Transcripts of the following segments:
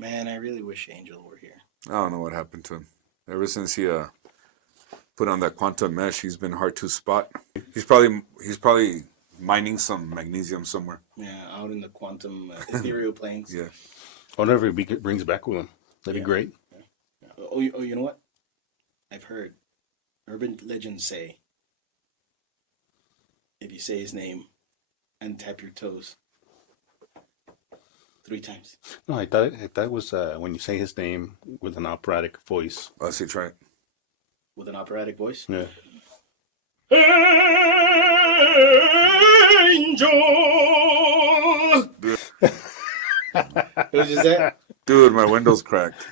Man, I really wish Angel were here. I don't know what happened to him. Ever since he put on that quantum mesh, he's been hard to spot. He's probably mining some magnesium somewhere. Yeah, out in the quantum ethereal planes. Yeah. Whatever he brings back with him. That'd be great. Yeah. Oh, you know what? I've heard urban legends say if you say his name and tap your toes 3 times. No, I thought it was when you say his name with an operatic voice. Let's see, try it. With an operatic voice? Yeah. Angel! It was just that? Dude, my window's cracked.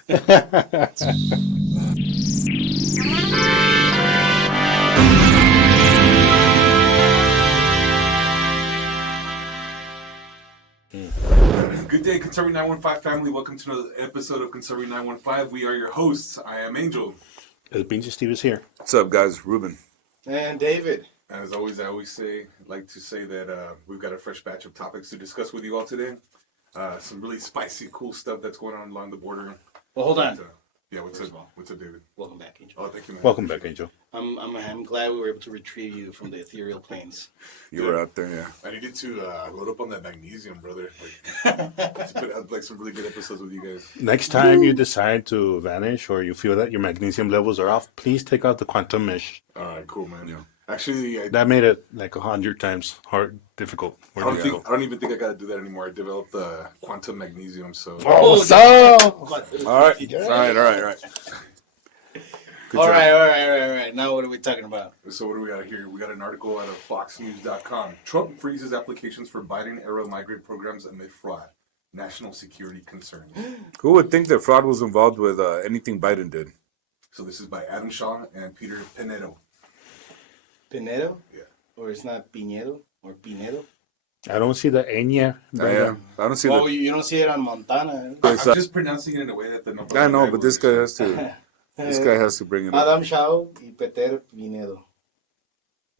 Good day, Conserving 915 family. Welcome to another episode of Conserving 915. We are your hosts. I am Angel. El Pinche Steve is here. What's up, guys? Ruben. And David. And as always, I like to say that we've got a fresh batch of topics to discuss with you all today. Some really spicy, cool stuff that's going on along the border. Well, hold on. Yeah, what's up, David? Welcome back, Angel. Oh, thank you, man. Welcome back, Angel. I'm glad we were able to retrieve you from the ethereal planes. You were out there, yeah. I needed to load up on that magnesium, brother. To put out like some really good episodes with you guys. Next time you decide to vanish or you feel that your magnesium levels are off, please take out the quantum mesh. All right, cool, man. Yeah. Actually, That made it like 100 times difficult. I don't even think I got to do that anymore. I developed quantum magnesium, so. Oh, so! All right. Good All job. right. Now what are we talking about? So what do we got here? We got an article out of FoxNews.com. Trump freezes applications for Biden-era migrant programs amid fraud. National security concerns. Who would think that fraud was involved with anything Biden did? So this is by Adam Shaw and Peter Pinedo. Pinedo? Yeah. Or it's not Pinedo or Pinedo? I don't see the Enya. Yeah, I don't see Oh, you don't see it on Montana. I'm just pronouncing it in a way that the number. I know, but this guy has to. This guy has to bring it up. Adam Shaw y Peter Pinedo.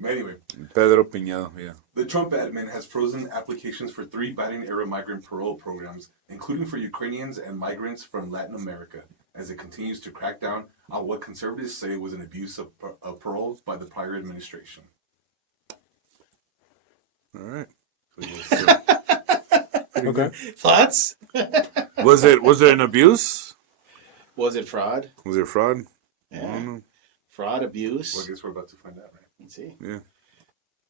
Anyway, Pedro Piñado, yeah. the Trump admin has frozen applications for 3 Biden-era migrant parole programs, including for Ukrainians and migrants from Latin America, as it continues to crack down on what conservatives say was an abuse of parole by the prior administration. All right. Okay. Thoughts? Was it an abuse? Was it fraud? Was it fraud? I Yeah. don't know. Fraud, abuse. Well, I guess we're about to find out, right? Let's see. Yeah.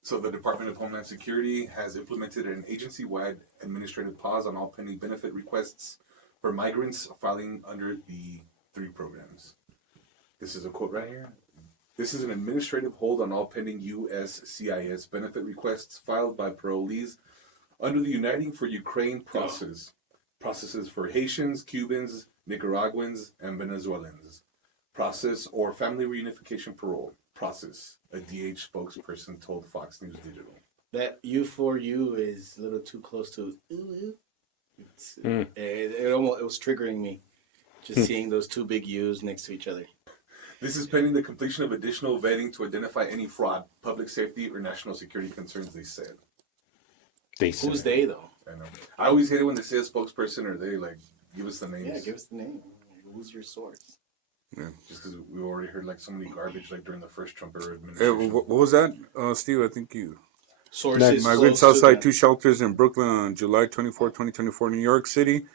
So the Department of Homeland Security has implemented an agency-wide administrative pause on all pending benefit requests for migrants filing under the 3 programs. This is a quote right here. This is an administrative hold on all pending USCIS benefit requests filed by parolees under the Uniting for Ukraine processes for Haitians, Cubans, Nicaraguans, and Venezuelans. Process or family reunification parole process, a DH spokesperson told Fox News Digital. That U4U is a little too close to ooh. It was triggering me just seeing those 2 big U's next to each other. This is pending the completion of additional vetting to identify any fraud, public safety, or national security concerns, they said. Who's they, though? I know. I always hate it when they say a spokesperson or they, like, give us the names. Yeah, give us the name. Who's your source? Yeah. Just because we've already heard, like, so many garbage, like, during the first Trump era Hey, administration. what was that, Steve? I think you. Sources. Migrants close to outside them. 2 shelters in Brooklyn on July 24, 2024, New York City.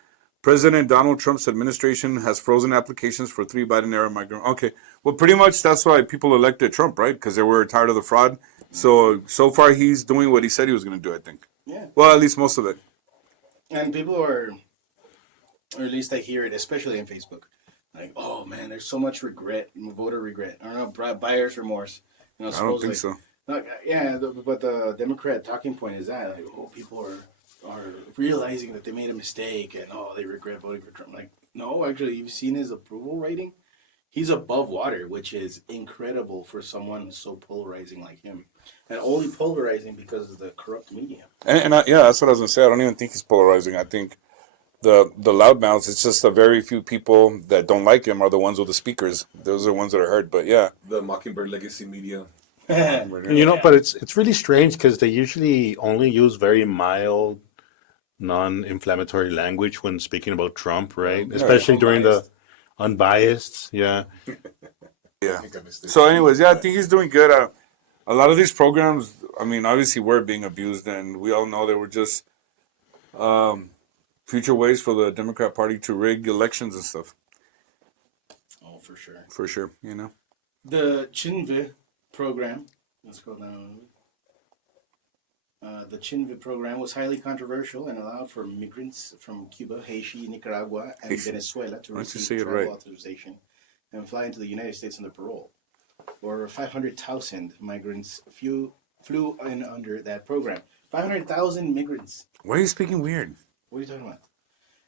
President Donald Trump's administration has frozen applications for 3 Biden-era migrant. Okay, well, pretty much that's why people elected Trump, right? Because they were tired of the fraud. So far he's doing what he said he was going to do, I think. Yeah. Well, at least most of it. And people are, or at least I hear it, especially on Facebook, like, oh man, there's so much regret, voter regret. I don't know, buyer's remorse. You know, I don't think supposedly. so. Like, yeah, but the Democrat talking point is that, like, oh, people are realizing that they made a mistake and, oh, they regret voting for Trump. Like, no, actually, you've seen his approval rating. He's above water, which is incredible for someone so polarizing like him. And only polarizing because of the corrupt media. Yeah, that's what I was going to say. I don't even think he's polarizing. I think the loudmouths, it's just a very few people that don't like him are the ones with the speakers. Those are the ones that are heard. But yeah. The Mockingbird legacy media. You know, but it's really strange because they usually only use very mild non-inflammatory language when speaking about Trump, right? Yeah, Especially during the unbiased. unbiased. Yeah. Yeah. I think I missed it. So, anyways, yeah, I think he's doing good. A lot of these programs, I mean, obviously, were being abused, and we all know they were just future ways for the Democrat Party to rig elections and stuff. Oh, for sure. For sure, you know. The Chinve program, let's go down. The Chinve program was highly controversial and allowed for migrants from Cuba, Haiti, Nicaragua, and Haiti. Venezuela to Why don't you receive say it travel right? authorization and fly into the United States under parole. Over 500,000 migrants flew in under that program. 500,000 migrants. Why are you speaking weird? What are you talking about?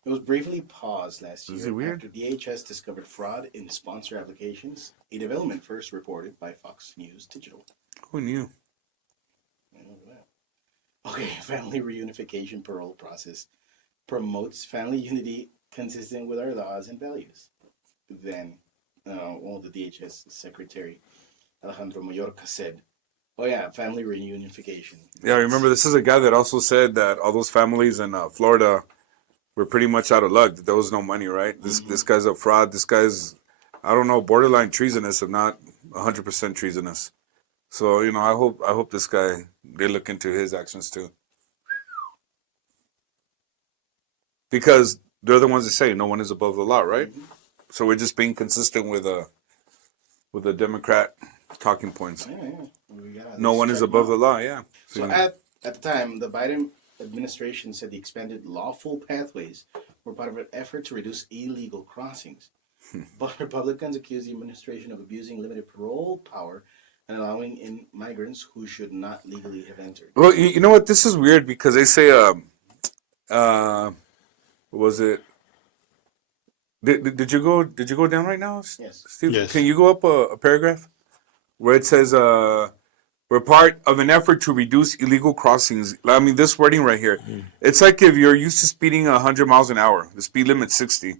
It was briefly paused last Is year it weird? after DHS discovered fraud in sponsor applications, a development first reported by Fox News Digital. Who knew? Okay, family reunification parole process promotes family unity consistent with our laws and values. Then, the DHS secretary, Alejandro Mayorkas, said, oh yeah, family reunification. Yeah, remember, this is a guy that also said that all those families in Florida were pretty much out of luck. That there was no money, right? This guy's a fraud. This guy's, I don't know, borderline treasonous, if not 100% treasonous. So, you know, I hope this guy, they look into his actions too. Because they're the ones that say no one is above the law, right? So we're just being consistent with the Democrat talking points. Yeah. We gotta No one is check above them the out. law, yeah. So at the time, the Biden administration said the expanded lawful pathways were part of an effort to reduce illegal crossings. But Republicans accused the administration of abusing limited parole power and allowing in migrants who should not legally have entered. Well, you know what? This is weird because they say, what was it? Did you go down right now, Yes. Steve? Yes. Can you go up a paragraph where it says, we're part of an effort to reduce illegal crossings. I mean, this wording right here, it's like if you're used to speeding 100 miles an hour, the speed limit's 60.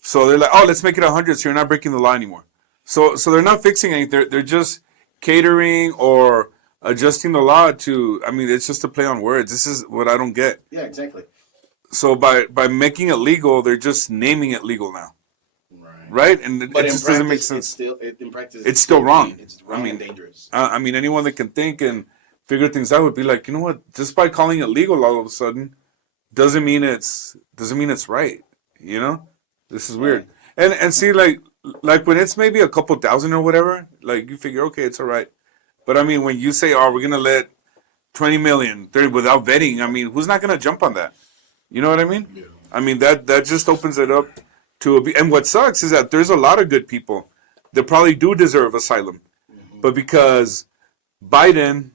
So they're like, oh, let's make it 100 so you're not breaking the law anymore. So they're not fixing anything. They're just catering or adjusting the law to, I mean, it's just a play on words. This is what I don't get. Yeah, exactly. So by making it legal, they're just naming it legal now, right? And it But just doesn't make sense. In practice, It's still wrong. It's wrong I mean, and dangerous. I mean, anyone that can think and figure things out would be like, you know what? Just by calling it legal all of a sudden doesn't mean it's right. You know, this is weird. And see, like when it's maybe a couple thousand or whatever, like you figure, okay, it's all right. But I mean, when you say, oh, we're gonna let 20 million 30 without vetting, I mean, who's not gonna jump on that? You know what I mean? Yeah. I mean that just opens it up to and what sucks is that there's a lot of good people that probably do deserve asylum, but because Biden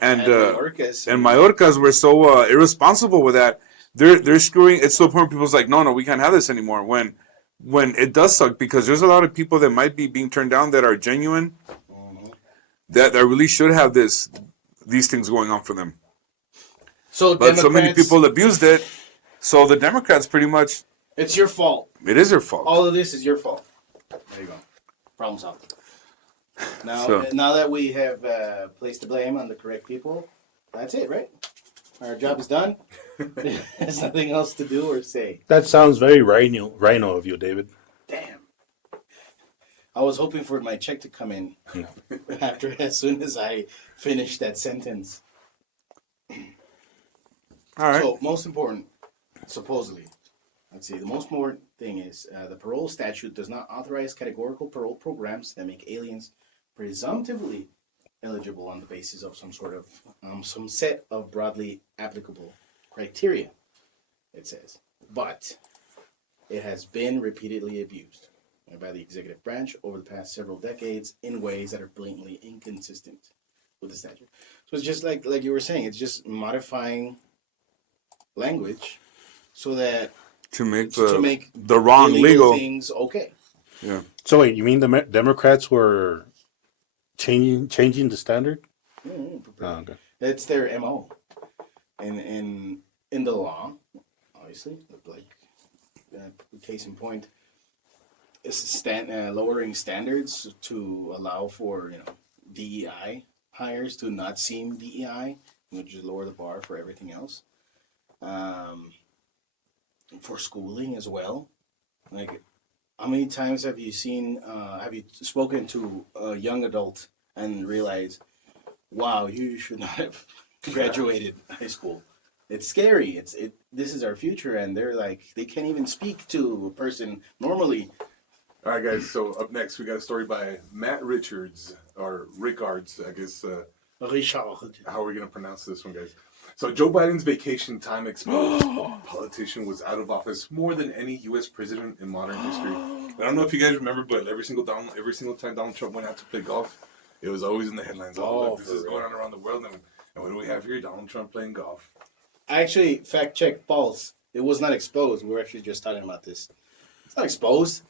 and Mayorkas were so irresponsible with that, they're screwing. It's to the point where people's like, no, we can't have this anymore. When it does suck because there's a lot of people that might be being turned down that are genuine, that really should have these things going on for them. But so many people abused it, so the Democrats pretty much. It's your fault. It is their fault. All of this is your fault. There you go. Problem solved. Now that we have placed the blame on the correct people, that's it, right? Our job is done. There's nothing else to do or say. That sounds very rhino of you, David. Damn. I was hoping for my check to come in as soon as I finished that sentence. All right. So, most important, supposedly, the most important thing is the parole statute does not authorize categorical parole programs that make aliens presumptively eligible on the basis of some sort of some set of broadly applicable criteria, it says. But it has been repeatedly abused by the executive branch over the past several decades in ways that are blatantly inconsistent with the statute. So it's just like you were saying, it's just modifying language so that to make the wrong legal things okay. Yeah. So wait, you mean the Democrats were changing the standard? Okay. It's their MO, and in the law, obviously, like case in point, is lowering standards to allow for DEI hires to not seem DEI, which is lower the bar for everything else. for schooling as well. Like, how many times have you spoken to a young adult and realized, wow, you should not have graduated high school? It's scary. This is our future, and they're like, they can't even speak to a person normally. All right, guys. So up next, we got a story by Matt Richards or Rickards, I guess. Richard. How are we gonna pronounce this one, guys? So Joe Biden's vacation time exposed. Politician was out of office more than any U.S. president in modern history. I don't know if you guys remember, but every single time Donald Trump went out to play golf, it was always in the headlines. Oh, look, this is going on around the world, and what do we have here? Donald Trump playing golf. I actually fact checked false. It was not exposed. We were actually just talking about this. It's not exposed.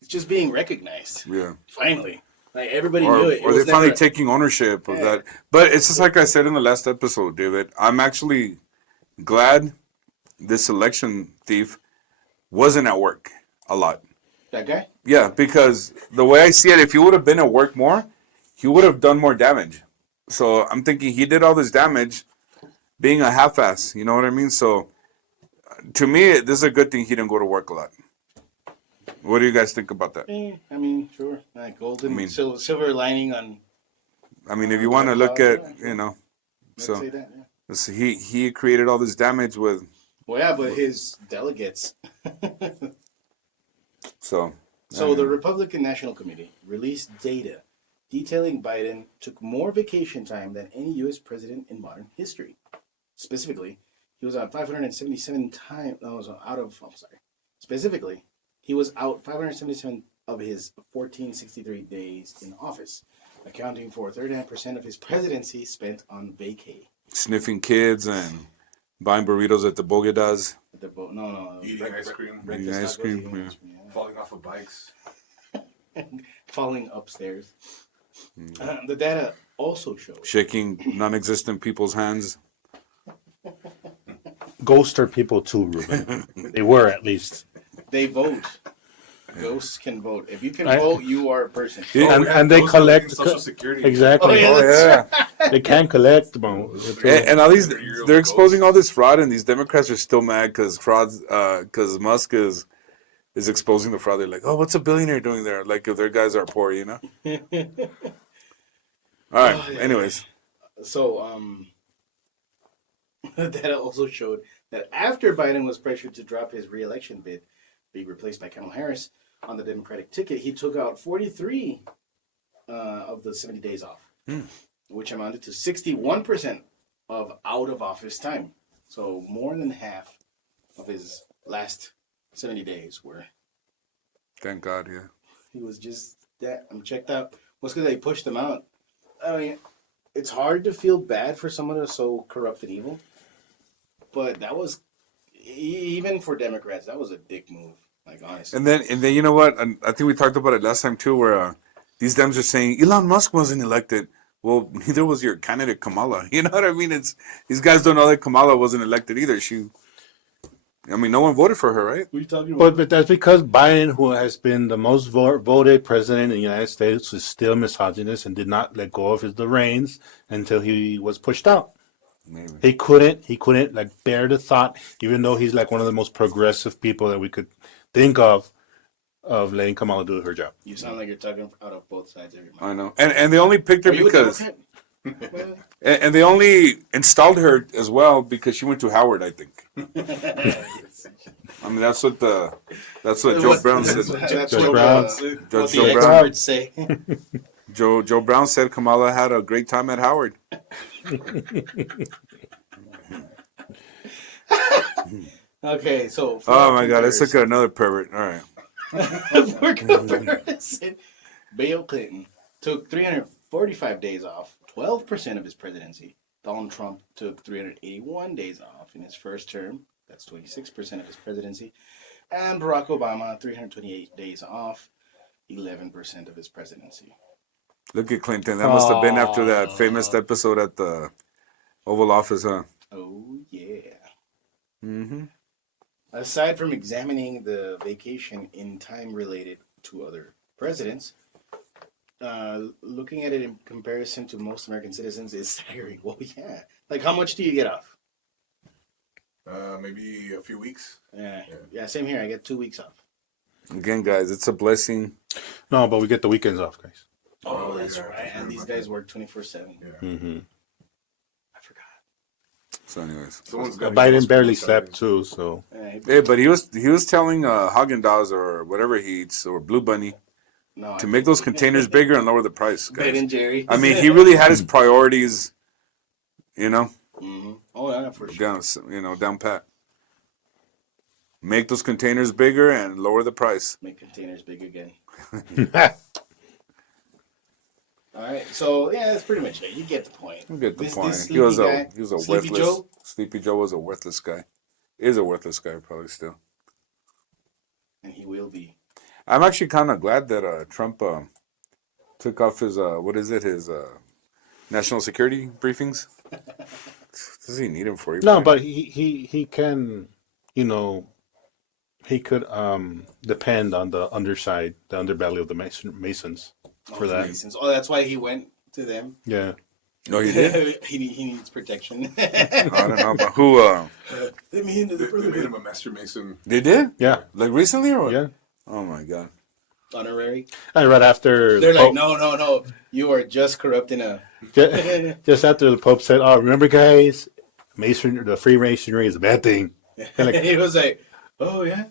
It's just being recognized. Yeah. Finally. Like, everybody knew it. Or they're finally taking ownership of that. But it's just like I said in the last episode, David. I'm actually glad this election thief wasn't at work a lot. That guy? Yeah, because the way I see it, if he would have been at work more, he would have done more damage. So I'm thinking he did all this damage being a half-ass. You know what I mean? So to me, this is a good thing he didn't go to work a lot. What do you guys think about that? I mean, sure. Like golden silver lining on. I mean, if you want to look at, you know, so Say that, yeah. he created all this damage with. Well, yeah, but his delegates. So the Republican National Committee released data detailing Biden took more vacation time than any U.S. president in modern history. Specifically, he was out 577 times. No, was out of. I'm sorry. Specifically, he was out 577 of his 1463 days in office, accounting for 39% of his presidency spent on vacay. Sniffing kids and buying burritos at the Bogotas. Eating ice cream. Eating ice cream, yeah. Falling off of bikes. Falling upstairs. The data also shows. Shaking non-existent people's hands. Ghosts are people too, Ruben. They were, at least. They vote. Ghosts can vote. If you can vote, you are a person. And they collect Social Security. Exactly. They can collect. And at least they're exposing all this fraud, and these Democrats are still mad because Musk is exposing the fraud. They're like, oh, what's a billionaire doing there? Like, if their guys are poor, you know. All right. Anyways, so the data also showed that after Biden was pressured to drop his re-election bid, being replaced by Kamala Harris on the Democratic ticket, he took out 43 of the 70 days off, which amounted to 61% of out-of-office time. So more than half of his last 70 days were. thank God, yeah. He was just that. I'm checked out. What's because they pushed him out? I mean, it's hard to feel bad for someone who's so corrupt and evil, but that was, even for Democrats, that was a dick move. Like, honestly. And then you know what? And I think we talked about it last time too, where these Dems are saying Elon Musk wasn't elected. Well, neither was your candidate Kamala. You know what I mean? It's these guys don't know that Kamala wasn't elected either. No one voted for her, right? What are you talking about? But that's because Biden, who has been the most voted president in the United States, is still misogynist and did not let go of the reins until he was pushed out. Maybe. He couldn't like bear the thought, even though he's like one of the most progressive people that we could think of letting Kamala do her job. You sound like you're talking out of both sides of your mouth. I know. And they only picked her Are you because a Democrat? and they only installed her as well because she went to Howard, I think. I mean, that's what Joe Brown said. That's Judge what Brown. Judge the Joe Brown. experts say. Joe Brown said Kamala had a great time at Howard. Okay, so. Oh my God, let's look at another pervert. All right. For comparison, Bill Clinton took 345 days off, 12% of his presidency. Donald Trump took 381 days off in his first term. That's 26% of his presidency. And Barack Obama, 328 days off, 11% of his presidency. Look at Clinton. That must have been after that famous episode at the Oval Office, huh? Oh, yeah. Mm-hmm. Aside from examining the vacation in time related to other presidents, looking at it in comparison to most American citizens is staggering. Well, yeah. Like, how much do you get off? Maybe a few weeks. Yeah, same here. I get 2 weeks off. Again, guys, it's a blessing. No, but we get the weekends off, guys. Oh, that's yeah, right. And these guys work 24/7. Yeah. Mm-hmm. I forgot. So, anyways, Someone's got Biden barely slept too, so hey, but he was telling Haagen-Dazs or whatever he eats or Blue Bunny No, to make those containers bigger and lower the price, Ben guys. and Jerry. I mean, he really had his priorities, Mm-hmm. Oh yeah, for sure. down pat. Make those containers bigger and lower the price. Make containers big again. All right, so yeah, that's pretty much it. You get the point. You get the point. This He was Sleepy a Sleepy worthless. Joe? Sleepy Joe was a worthless guy. Is a worthless guy probably still. And he will be. I'm actually kind of glad that Trump took off his his national security briefings. Does he need him for? no, but he can, he could depend on the underside, the underbelly of the Masons for that. Masons. Oh, that's why he went to them. Yeah. No, he did. he needs protection. I don't know, but who? Let me into the They made brotherhood. him a master mason. They did? Yeah. Like recently or what? Yeah. Oh my god. Honorary. And right after They're the like, Pope, no. You are just corrupting a. just after the Pope said, "Oh, remember, guys, the Freemasonry is a bad thing." He was like, oh yeah.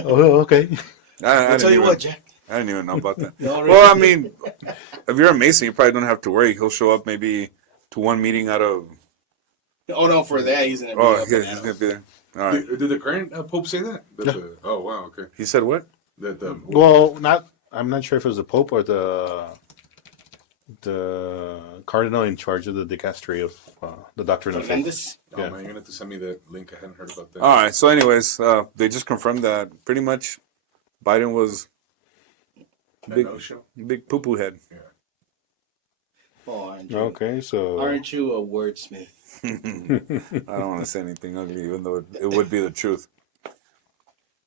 Oh, okay. I'll tell you what, Jack. I didn't even know about that. No, Well, I really. mean, if you're a Mason, you probably don't have to worry. He'll show up maybe to one meeting out of. Oh no, for that he's gonna. Be Oh, up yeah, and he's out. gonna be there. All right. Did the current Pope say that? Oh wow, okay. He said what? That the Well, I'm not sure if it was the Pope or the cardinal in charge of the dicastery of the doctrine of faith. Tremendous. Oh man, you're gonna have to send me that link. I hadn't heard about that. All right. So, anyways, they just confirmed that pretty much Biden was That big, no show. big poo poo head. Oh, aren't you? Okay, so Aren't you a wordsmith? I don't want to say anything ugly, even though it would be the truth.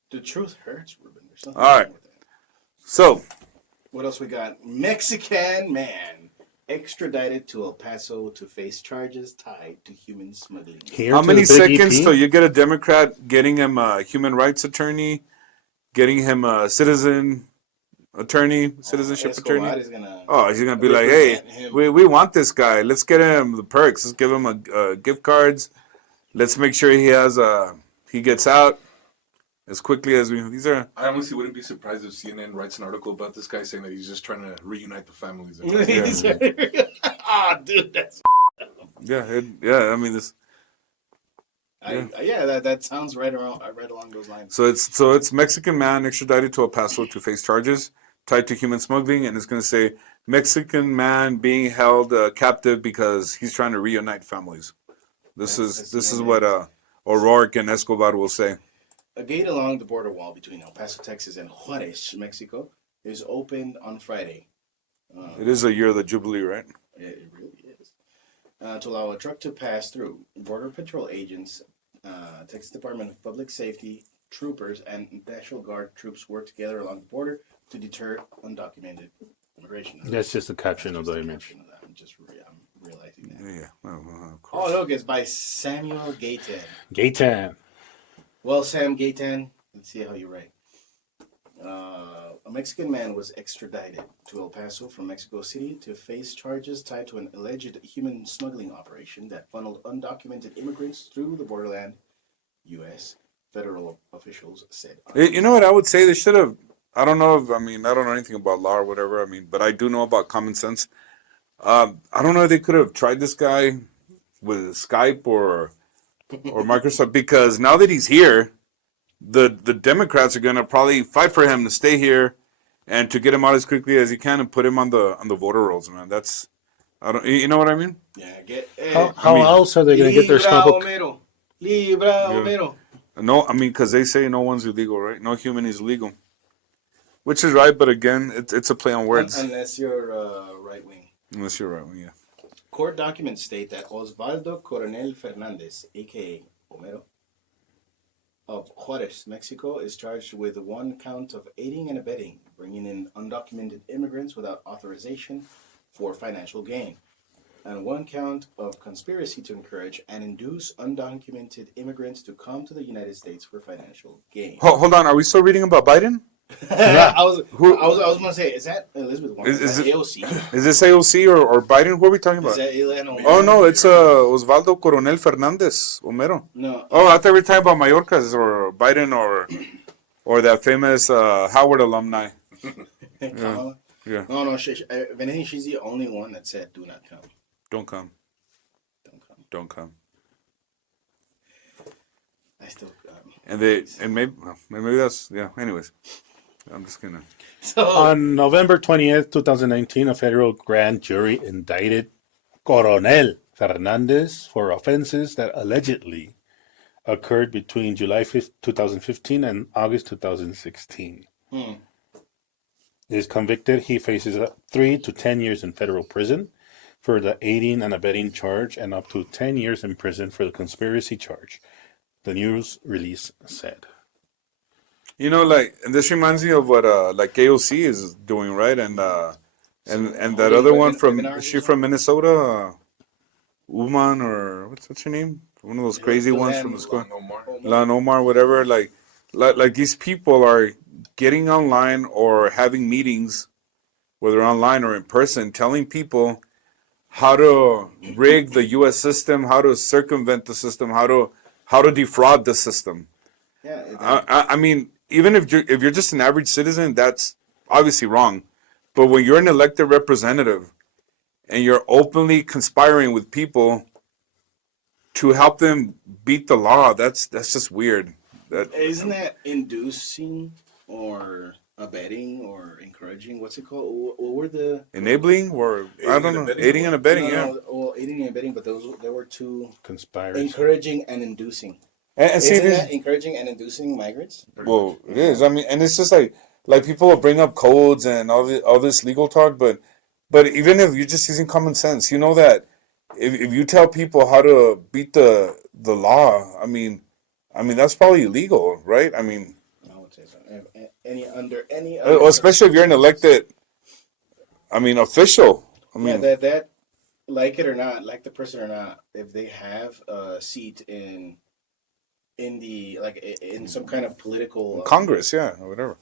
The truth hurts, Ruben. There's something All right. wrong with that. So, What else we got? Mexican man extradited to El Paso to face charges tied to human smuggling. here how to many the big seconds EP? till you get a Democrat getting him a human rights attorney, getting him a citizenship Escobar attorney? is gonna. Oh, he's gonna be like, hey, represent him. we want this guy. Let's get him the perks. Let's give him a gift cards. Let's make sure he gets out as quickly as we. These are. I honestly wouldn't be surprised if CNN writes an article about this guy saying that he's just trying to reunite the families. Ah, dude, that's. Yeah. I mean this. That sounds right along those lines. So it's Mexican man extradited to El Paso to face charges tied to human smuggling, and it's going to say Mexican man being held captive because he's trying to reunite families. This is what O'Rourke and Escobar will say. A gate along the border wall between El Paso, Texas, and Juarez, Mexico, is opened on Friday. It is a year of the Jubilee, right? It really is. To allow a truck to pass through. Border Patrol agents, Texas Department of Public Safety, troopers, and National Guard troops work together along the border to deter undocumented immigration. That's just the caption of the image. I'm realizing that. Yeah. Well, of course. Oh, look, it's by Samuel Gaytan. Gaytan. Well, Sam Gaytan, let's see how you write. A Mexican man was extradited to El Paso from Mexico City to face charges tied to an alleged human smuggling operation that funneled undocumented immigrants through the borderland, U.S. Federal officials said. You know what I would say? They should have. I don't know anything about law or whatever. But I do know about common sense. I don't know if they could have tried this guy with Skype or Microsoft, because now that he's here, the Democrats are gonna probably fight for him to stay here and to get him out as quickly as he can and put him on the voter rolls, man. You know what I mean? Yeah, How else are they going to get their smuggled? Libra Homero. No, because they say no one's illegal, right? No human is legal, which is right, but again, it's a play on words. Unless you're right wing. Unless you're right, yeah. Court documents state that Osvaldo Coronel Fernandez, a.k.a. Homero, of Juarez, Mexico, is charged with one count of aiding and abetting, bringing in undocumented immigrants without authorization for financial gain. and one count of conspiracy to encourage and induce undocumented immigrants to come to the United States for financial gain. Hold on, are we still reading about Biden? Yeah. I was Who- gonna say, is that Elizabeth Warren? Is Is that it- AOC? Is this AOC or Biden? Who are we talking Is about? that Elena? Oh no, it's Osvaldo Coronel Fernandez Homero. No. Oh, I thought we were talking about Mallorca's or Biden or that famous Howard alumni. Kamala? Yeah, No. If anything, she's the only one that said, "Do not come. don't come, Don't come." don't come. I still. And maybe that's yeah. Anyways, I'm just gonna. So On November 20th, 2019, a federal grand jury indicted Coronel Fernandez for offenses that allegedly occurred between July 5th, 2015 and August 2016. Is convicted, he faces 3 to 10 years in federal prison for the aiding and abetting charge and up to 10 years in prison for the conspiracy charge, the news release said. You know, like, and this reminds me of what like AOC is doing, right? And that other one from is she from Minnesota, Uman or what's her name? One of those crazy ones from the school. Lan Omar, whatever. Like these people are getting online or having meetings, whether online or in person, telling people how to rig the U.S. system, how to circumvent the system, how to defraud the system. yeah, I mean, even if you're just an average citizen, that's obviously wrong. But when you're an elected representative and you're openly conspiring with people to help them beat the law, that's just weird. isn't that inducing or abetting or encouraging? What's it called? What were the Enabling or I don't know, abetting? aiding and abetting, yeah. No, well, aiding and abetting, but there were two: Conspiracy. encouraging and inducing. And see, Isn't that encouraging and inducing migrants? well, it is. I mean, and it's just like people will bring up codes and all this legal talk, but even if you're just using common sense, you know that if you tell people how to beat the law, I mean that's probably illegal, right? I mean, I would say so. Under any other especially if you're an elected, official. I mean, that like it or not, like the person or not, if they have a seat in the like in some kind of political Congress, yeah, or whatever.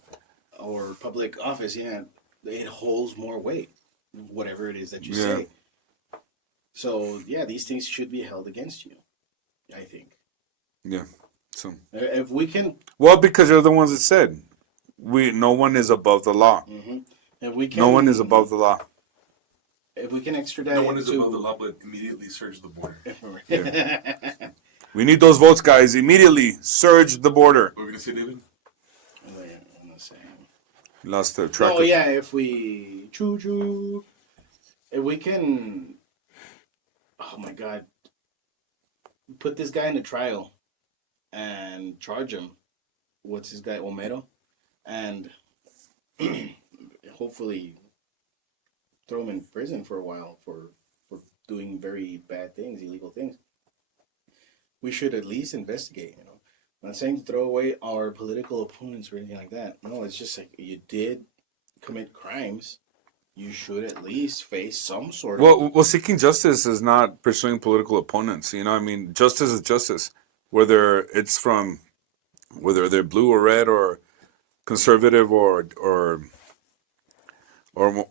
or public office, yeah, it holds more weight, whatever it is that you Yeah. say. So yeah, these things should be held against you, I think. Yeah. So If we can, well, because they're the ones that said no one is above the law. if we can, No one is above the law. If we can extradite, No one is to, above the law, but immediately search the border. We need those votes, guys. Immediately surge the border. What are we gonna say, David? I'm not saying. Lost the track. Oh yeah, if we if we can, oh my God, put this guy in a trial and charge him. What's his guy, Homero, and hopefully throw him in prison for a while for doing very bad things, illegal things. We should at least investigate. I'm not saying to throw away our political opponents or anything like that. No, it's just like you did commit crimes. You should at least face some sort of. Well, seeking justice is not pursuing political opponents. Justice is justice, whether they're blue or red or conservative or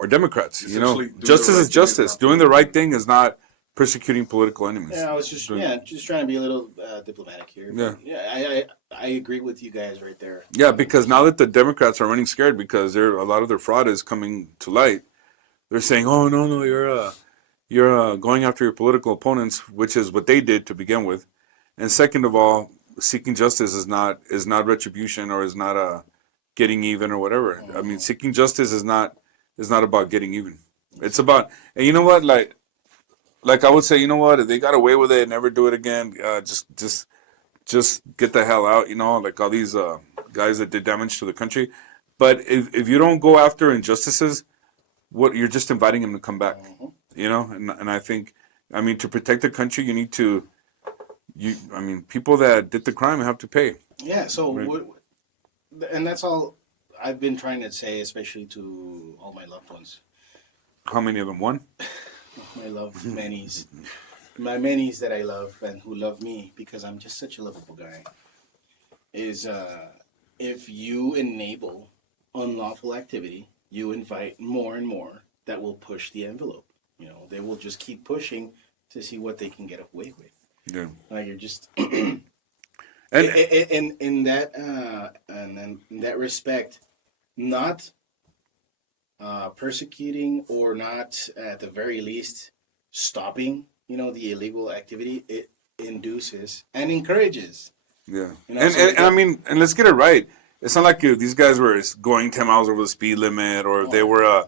Democrats. Essentially, doing Justice the right is thing justice. is not Doing the right thing is not persecuting political enemies. Yeah, I was just trying to be a little diplomatic here. Yeah. I agree with you guys right there. Yeah, because now that the Democrats are running scared because a lot of their fraud is coming to light, they're saying, "Oh no, you're going after your political opponents," which is what they did to begin with. And second of all, seeking justice is not retribution or is not getting even or whatever. I mean, seeking justice is not about getting even. It's about, and you know what, like I would say, you know what, if they got away with it, never do it again. Just get the hell out. Like all these guys that did damage to the country. But if you don't go after injustices, you're just inviting them to come back. And I think, to protect the country, you need to. People that did the crime have to pay. Yeah. So, Right. and that's all I've been trying to say, especially to all my loved ones. How many of them? One? my love manis, my manis that I love and who love me because I'm just such a lovable guy, is if you enable unlawful activity, you invite more and more that will push the envelope. You know, they will just keep pushing to see what they can get away with. Yeah. Like you're just And in that and then in that respect, not persecuting or not at the very least stopping, you know, the illegal activity, it induces and encourages. yeah, You know, and, so and I mean, and let's get it right. It's not like these guys were going 10 miles over the speed limit, or they were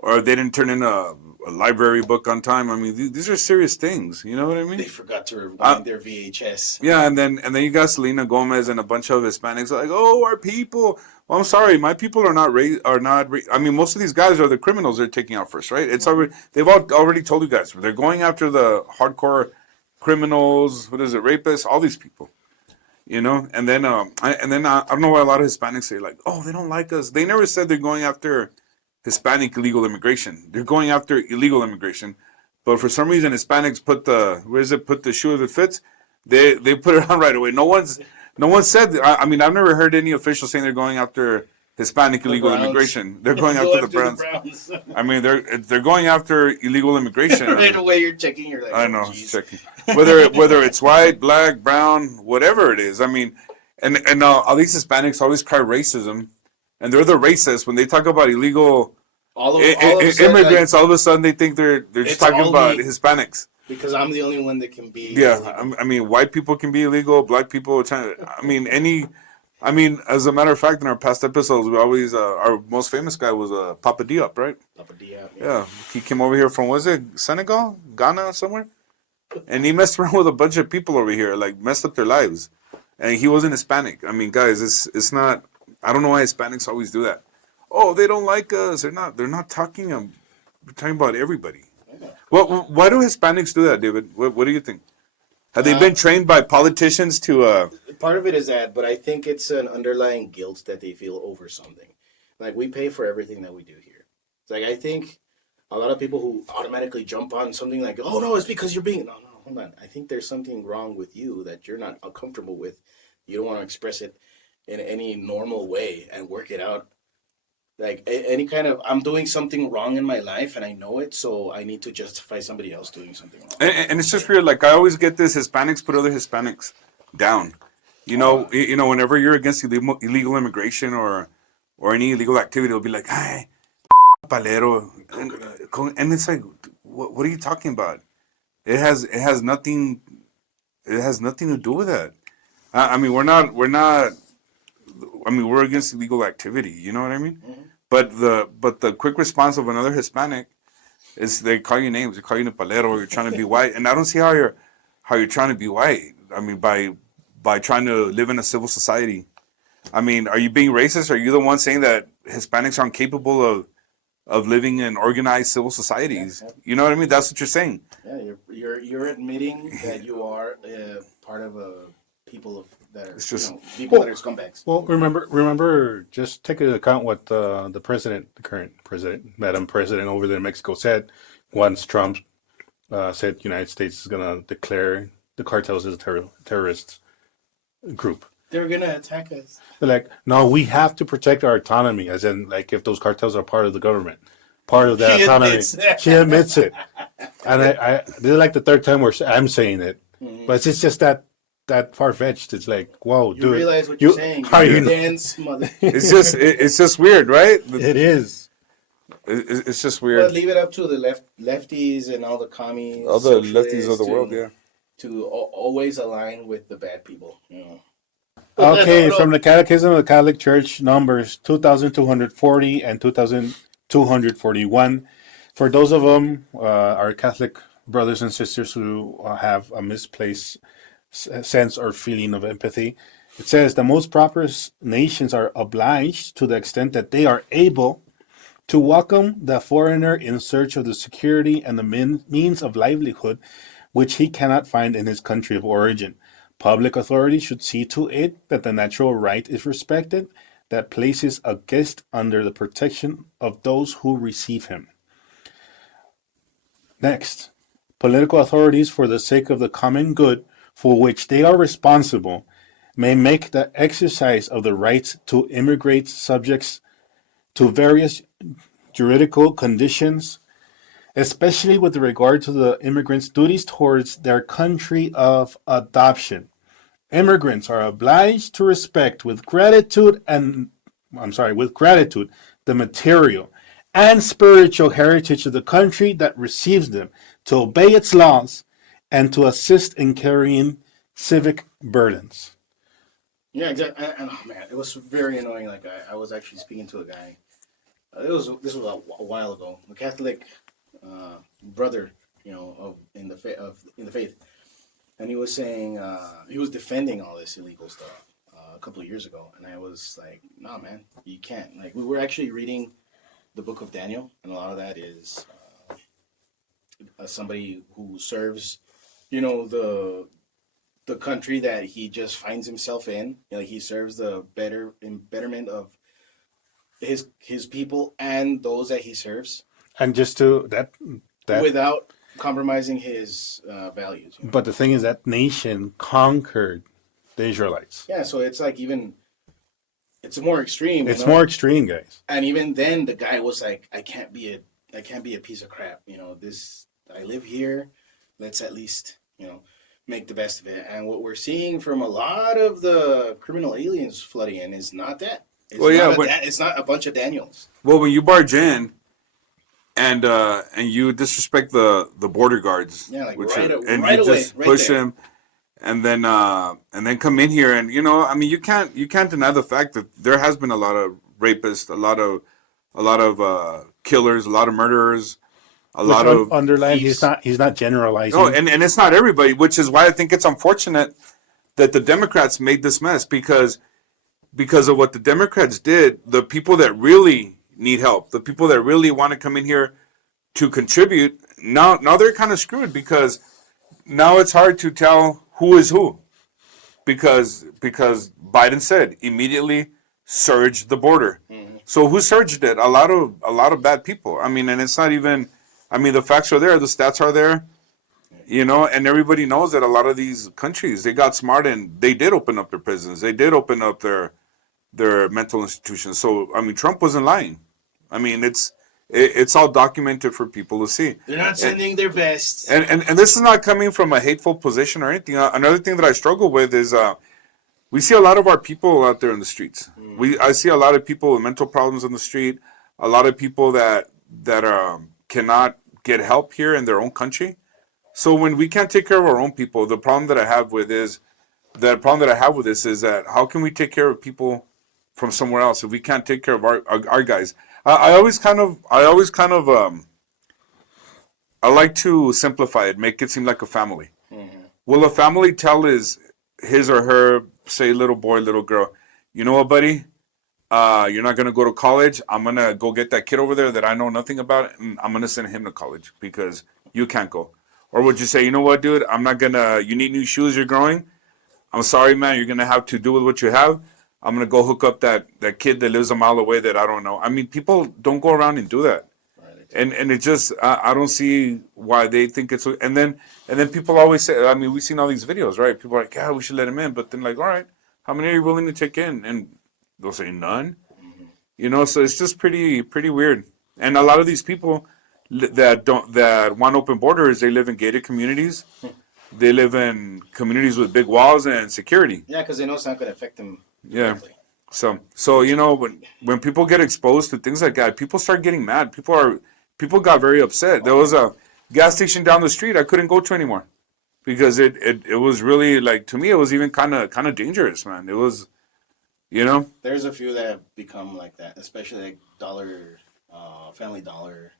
or they didn't turn in a library book on time. I mean, these are serious things. You know what I mean? they forgot to rewind their VHS. Yeah, and then you got Selena Gomez and a bunch of Hispanics like, oh, our people. Well, I'm sorry, my people are not I mean, most of these guys are the criminals they're taking out first, right? It's already already told you guys they're going after the hardcore criminals. What is it, rapists? All these people, you know. And then I don't know why a lot of Hispanics say like, oh, they don't like us. They never said they're going after Hispanic illegal immigration. They're going after illegal immigration. But for some reason, Hispanics put the shoe that fits. They put it on right away. No one said. I mean, I've never heard any official saying they're going after Hispanic illegal Browns. immigration. They're going Go after the Browns. Browns. I mean, they're going after illegal immigration. Right away, you're checking. You're like, I oh, know, geez. checking whether it's white, black, brown, whatever it is. I mean, and all these Hispanics always cry racism, and they're the racists when they talk about illegal all of a sudden, immigrants. All of a sudden, they think they're just It's talking all about me. Hispanics. because I'm the only one that can be. Yeah, illegal. I mean, white people can be illegal. Black people, I mean, as a matter of fact, in our past episodes, we always our most famous guy was Papa Diop, right? Papa Dia, Yeah, he came over here from was it Senegal, Ghana, somewhere, and he messed around with a bunch of people over here, like messed up their lives, and he wasn't Hispanic. I mean, guys, it's not. I don't know why Hispanics always do that. Oh, they don't like us. They're not talking. We're talking about everybody. Why do Hispanics do that, David? What do you think? Have they been trained by politicians to? Part of it is that, but I think it's an underlying guilt that they feel over something. Like we pay for everything that we do here. It's like I think a lot of people who automatically jump on something like, "Oh no, it's because you're being." No, hold on. I think there's something wrong with you that you're not uncomfortable with. You don't want to express it in any normal way and work it out. Like any kind of, I'm doing something wrong in my life and I know it, so I need to justify somebody else doing something wrong. And it's just weird. Like I always get this: Hispanics put other Hispanics down. You know, whenever you're against illegal immigration or any illegal activity, it'll be like, "Hey, palero," and it's like, what are you talking about? It has nothing. It has nothing to do with that. I mean, we're not. I mean, we're against illegal activity. You know what I mean? Mm-hmm. But the quick response of another Hispanic is they call you names. They call you palero. You're trying to be white, and I don't see how you're trying to be white. I mean, by trying to live in a civil society. I mean, are you being racist? Are you the one saying that Hispanics aren't capable of living in organized civil societies? Yeah. You know what I mean? That's what you're saying. Yeah, you're admitting that you are part of a people that are people that are scumbags. Well, remember, just take into account what the current president, Madam President over there in Mexico said once Trump said United States is going to declare the cartels as a terrorist group. They're going to attack us. They're like, no, we have to protect our autonomy, as in, like, if those cartels are part of the government, part of that autonomy. She admits it. And I this is like the third time I'm saying it. Mm-hmm. But it's just that far-fetched. It's like, whoa, dude. You realize what you're saying. You dance, mother. It's just weird, right? It is. It's just weird. But leave it up to the lefties and all the commies. All the lefties of the world, yeah. To always align with the bad people, you know. Okay, from the Catechism of the Catholic Church, numbers 2,240 and 2,241. For those of them, our Catholic brothers and sisters who have a misplaced sense or feeling of empathy, it says the most prosperous nations are obliged to the extent that they are able to welcome the foreigner in search of the security and the means of livelihood which he cannot find in his country of origin. Public authority should see to it that the natural right is respected that places a guest under the protection of those who receive him. Next, political authorities, for the sake of the common good for which they are responsible, may make the exercise of the rights to immigrate subjects to various juridical conditions, especially with regard to the immigrants' duties towards their country of adoption. Immigrants are obliged to respect with gratitude the material and spiritual heritage of the country that receives them, to obey its laws, and to assist in carrying civic burdens. Yeah, exactly. And oh man, it was very annoying. Like I was actually speaking to a guy. This was a while ago. A Catholic brother, in the faith, and he was saying he was defending all this illegal stuff a couple of years ago, and I was like, "Nah, man, you can't." Like we were actually reading the book of Daniel, and a lot of that is somebody who serves, the country that he just finds himself in. He serves the betterment of his people and those that he serves, And just to that without compromising his values. but the thing is, that nation conquered the Israelites. Yeah, so it's like it's more extreme. It's more extreme, guys. And even then, the guy was like, "I can't be a piece of crap. I live here. Let's at least make the best of it." And what we're seeing from a lot of the criminal aliens flooding in is not that. It's not a bunch of Daniels. Well, when you barge in and you disrespect the border guards, Yeah, like which right are, and right you away, just right push there. him, and then come in here, and you can't deny the fact that there has been a lot of rapists, a lot of killers, a lot of murderers, a lot of underline. thieves. He's not generalizing. No, and it's not everybody, which is why I think it's unfortunate that the Democrats made this mess, because of what the Democrats did. The people that really need help, the people that really want to come in here to contribute, now they're kind of screwed, because now it's hard to tell who is who, because Biden said immediately surge the border. Mm-hmm. So who surged it? A lot of bad people. I mean, and it's not even. I mean, the facts are there, the stats are there, and everybody knows that a lot of these countries, they got smart and they did open up their prisons, they did open up their mental institutions. So I mean, Trump wasn't lying. I mean, it's all documented for people to see. They're not sending their best. And this is not coming from a hateful position or anything. Another thing that I struggle with is we see a lot of our people out there in the streets. I see a lot of people with mental problems on the street. A lot of people that cannot get help here in their own country. So when we can't take care of our own people, the problem that I have with this is that how can we take care of people from somewhere else if we can't take care of our guys? I like to simplify it, make it seem like a family. Mm-hmm. Will a family tell his or her, say, little boy, little girl, you know what, buddy? You're not going to go to college. I'm going to go get that kid over there that I know nothing about, and I'm going to send him to college because you can't go. Or would you say, you know what, dude, you need new shoes, you're growing. I'm sorry, man, you're going to have to do with what you have. I'm going to go hook up that kid that lives a mile away that I don't know. I mean, people don't go around and do that. Right. And it just, I don't see why they think it's, and then people always say, I mean, we've seen all these videos, right? People are like, yeah, we should let him in. But then like, all right, how many are you willing to take in? And they'll say none. Mm-hmm. So it's just pretty weird. And a lot of these people that want open borders, they live in gated communities. They live in communities with big walls and security. Yeah, because they know it's not going to affect them directly. Yeah. So when people get exposed to things like that, people start getting mad. People got very upset. There was a gas station down the street I couldn't go to anymore because it was really, like, to me, it was even kind of dangerous, man. It was, There's a few that have become like that, especially like Family Dollar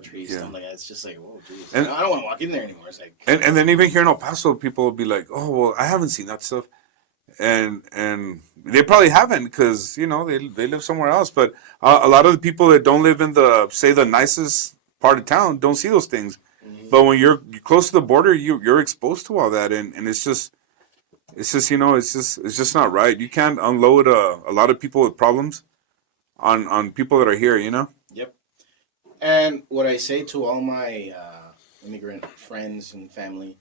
Tree, stuff like that. It's just like, whoa, geez. I don't want to walk in there anymore. It's like, and then even here in El Paso, people will be like, oh, well, I haven't seen that stuff. And they probably haven't because, they live somewhere else. But a lot of the people that don't live in the nicest part of town don't see those things. Mm-hmm. But when you're close to the border, you're exposed to all that. And it's just it's just not right. You can't unload a lot of people with problems on people that are here, Yep. And what I say to all my immigrant friends and family,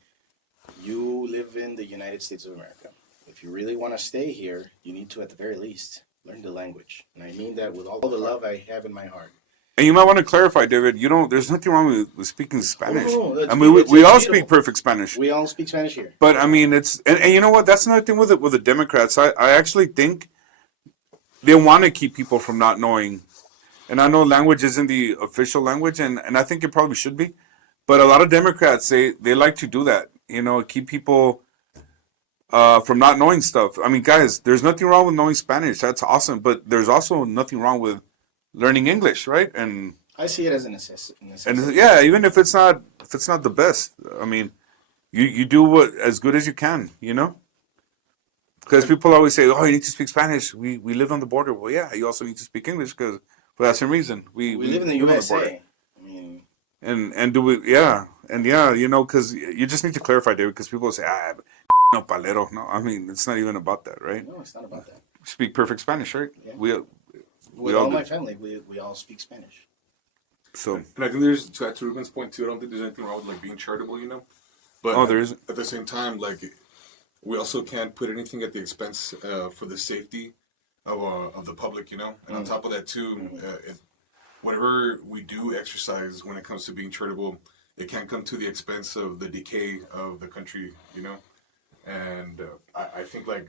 you live in the United States of America. If you really want to stay here, you need to, at the very least, learn the language. And I mean that with all the love I have in my heart. And you might want to clarify, David. You don't. There's nothing wrong with speaking Spanish. No, I mean, we all speak perfect Spanish. We all speak Spanish here. But I mean, it's and you know what? That's another thing with the Democrats. I actually think they want to keep people from not knowing. And I know language isn't the official language, and I think it probably should be. But a lot of Democrats they like to do that. You know, keep people from not knowing stuff. I mean, guys, there's nothing wrong with knowing Spanish. That's awesome. But there's also nothing wrong with learning English, right? And I see it as a necessity. and yeah, even if it's not the best, I mean, you do what as good as you can, you know. Because people always say, "Oh, you need to speak Spanish. We live on the border." Well, yeah, you also need to speak English because for that same reason we live in the USA. I mean, and do we? Yeah, and yeah, you know, because you just need to clarify, David, because people say, no palero. No, I mean, it's not even about that, right? no, it's not about that. Speak perfect Spanish, right? Yeah. We With all all do. my family, we all speak Spanish. So, And I think there's, to Ruben's point too, I don't think there's anything wrong with like being charitable, you know. But oh, there isn't. at the same time, like we also can't put anything at the expense for the safety of the public, you know. And on top of that too, whatever we do exercise when it comes to being charitable, it can't come to the expense of the decay of the country, you know. And I think like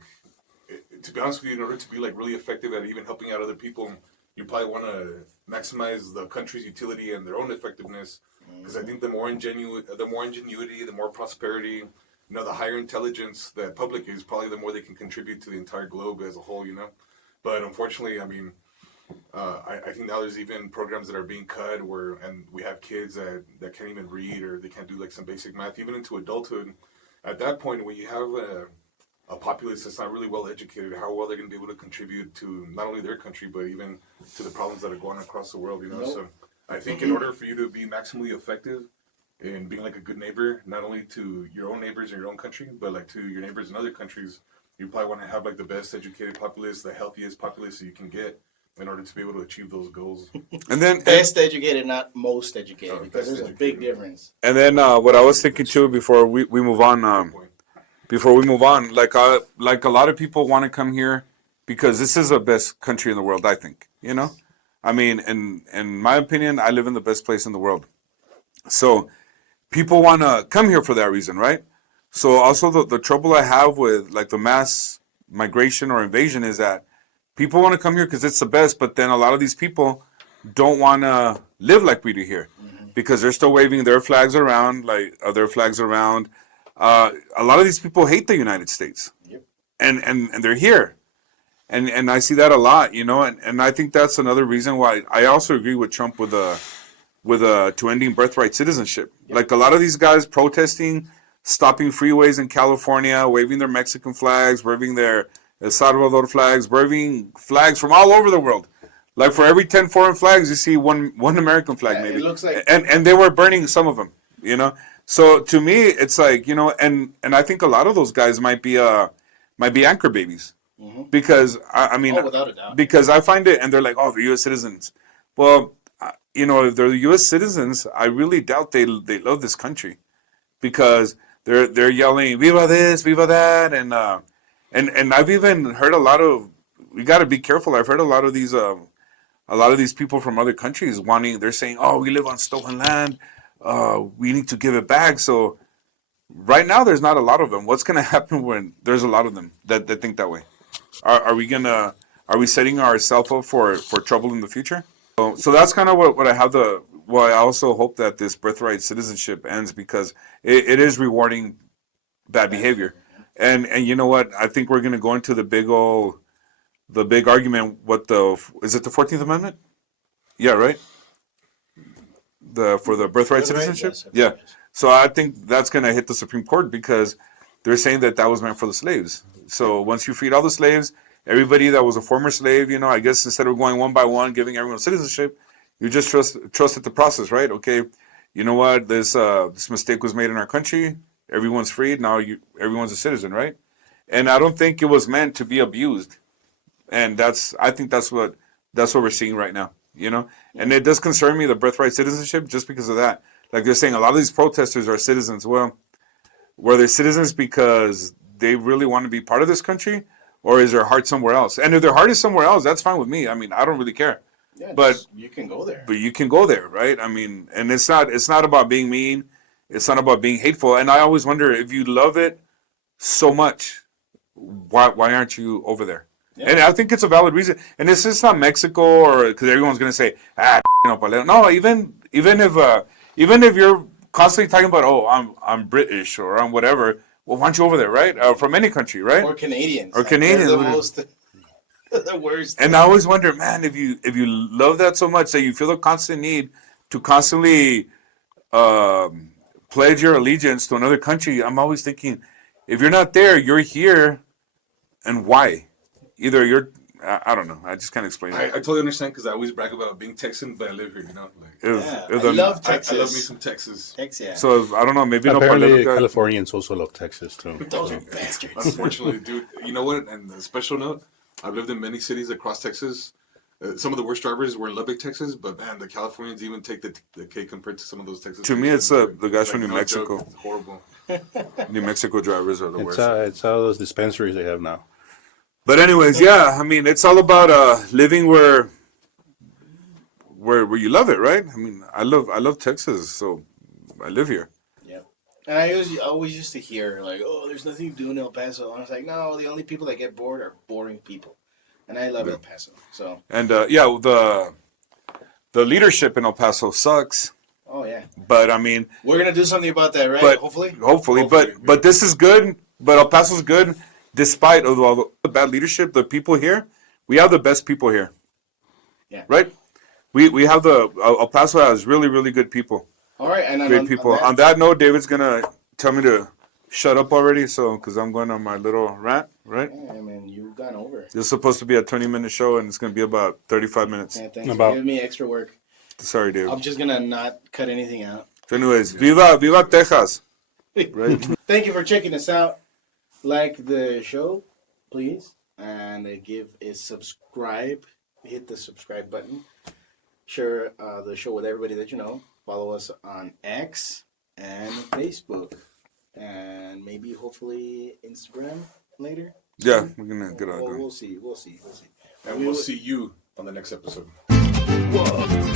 to be honest with you, in order to be like really effective at even helping out other people, you probably want to maximize the country's utility and their own effectiveness. Because I think the more ingenuity, the more prosperity, you know, the higher intelligence that public is, probably the more they can contribute to the entire globe as a whole, you know. But unfortunately, I mean, I think now there's even programs that are being cut and we have kids that can't even read or they can't do like some basic math, even into adulthood. At that point, when you have a populace that's not really well educated, how well they're going to be able to contribute to not only their country, but even to the problems that are going across the world, you know? Nope. So I think in order for you to be maximally effective in being like a good neighbor, not only to your own neighbors in your own country, but like to your neighbors in other countries, you probably want to have like the best educated populace, the healthiest populace that you can get in order to be able to achieve those goals. And then Best educated, not most educated, because there's a big difference. And then what I was thinking too before we move on, like a lot of people want to come here because this is the best country in the world, I think. You know, I mean, in my opinion, I live in the best place in the world. So people want to come here for that reason, right? So also the trouble I have with like the mass migration or invasion is that people want to come here because it's the best, but then a lot of these people don't want to live like we do here because they're still waving their flags around, like their flags around. A lot of these people hate the United States, and they're here, and I see that a lot, you know, and I think that's another reason why I also agree with Trump with to ending birthright citizenship. Like a lot of these guys protesting, stopping freeways in California, waving their Mexican flags, waving their El Salvador flags, waving flags from all over the world. Like for every 10 foreign flags, you see one American flag, maybe. It looks like, and they were burning some of them, you know. So to me, it's like, you know, and I think a lot of those guys might be anchor babies, because I mean, without a doubt. because I find it, and they're like, oh, they're U.S. citizens. Well, you know, if they're U.S. citizens, I really doubt they love this country, because they're yelling "Viva this, Viva that," and I've even heard a lot of. We got to be careful. I've heard a lot of these people from other countries they're saying, oh, we live on stolen land. We need to give it back. So right now, there's not a lot of them. What's going to happen when there's a lot of them that think that way? Are we setting ourselves up for trouble in the future? So that's kind of what I have I also hope that this birthright citizenship ends, because it is rewarding bad behavior. And you know what? I think we're going to go into the big argument. Is it the 14th Amendment? Yeah, right? For the birthright citizenship? Yes, Yeah. So I think that's going to hit the Supreme Court, because they're saying that was meant for the slaves. So once you freed all the slaves, everybody that was a former slave, you know, I guess instead of going one by one, giving everyone citizenship, you just trusted the process, right? Okay, you know what? This mistake was made in our country. Everyone's freed. Now everyone's a citizen, right? And I don't think it was meant to be abused. And I think that's what we're seeing right now. you know? And it does concern me, the birthright citizenship, just because of that. Like they're saying, a lot of these protesters are citizens. Well, were they citizens because they really want to be part of this country, or is their heart somewhere else? And if their heart is somewhere else, that's fine with me. I mean, I don't really care. Yeah, But you can go there. but you can go there, right? I mean, and it's not about being mean. It's not about being hateful. And I always wonder, if you love it so much, why aren't you over there? Yeah. And I think it's a valid reason. And it's just not Mexico, or because everyone's gonna say, no, even if you're constantly talking about, oh, I'm British or I'm whatever, well, why aren't you over there, right? From any country, right? Or Canadians. Or Canadians. They're the most, the worst. And I always wonder, man, if you love that so much that you feel the constant need to constantly pledge your allegiance to another country, I'm always thinking, if you're not there, you're here, and why? Either you're, I don't know. I just can't explain it. I totally understand, because I always brag about being Texan, but I live here, you know. Like, I love Texas. I love me some Texas. Yeah. So I don't know. Maybe apparently Californians also love Texas too. Those are bastards. Unfortunately, dude. You know what? And a special note, I've lived in many cities across Texas. Some of the worst drivers were in Lubbock, Texas, but man, the Californians even take the cake compared to some of those Texas. To me, it's the guys from New Mexico. Joke, it's horrible. New Mexico drivers are the worst. It's all those dispensaries they have now. But anyways, yeah, I mean, it's all about living where you love it, right? I mean, I love Texas, so I live here. Yep. And I always used to hear like, oh, there's nothing to do in El Paso. And I was like, no, the only people that get bored are boring people. And I love El Paso. So. And the leadership in El Paso sucks. Oh yeah. But I mean, we're gonna do something about that, right? But Hopefully. But this is good. But El Paso's good, despite of all the bad leadership. The people here, we have the best people here. Yeah. Right. We have El Paso has really, really good people. All right, and great people. On that note, David's gonna tell me to shut up already, so because I'm going on my little rant, right? Yeah, I mean, you've gone over. This is supposed to be a 20-minute show, and it's going to be about 35 minutes. Yeah, thanks for giving me extra work. Sorry, David. I'm just going to not cut anything out. So anyways, Viva Texas. Right? Thank you for checking us out. Like the show, please, and give a subscribe. Hit the subscribe button. Share the show with everybody that you know. Follow us on X and Facebook. And maybe, hopefully, Instagram later. Yeah, we're gonna get on. We'll see. And we'll see you on the next episode. Whoa.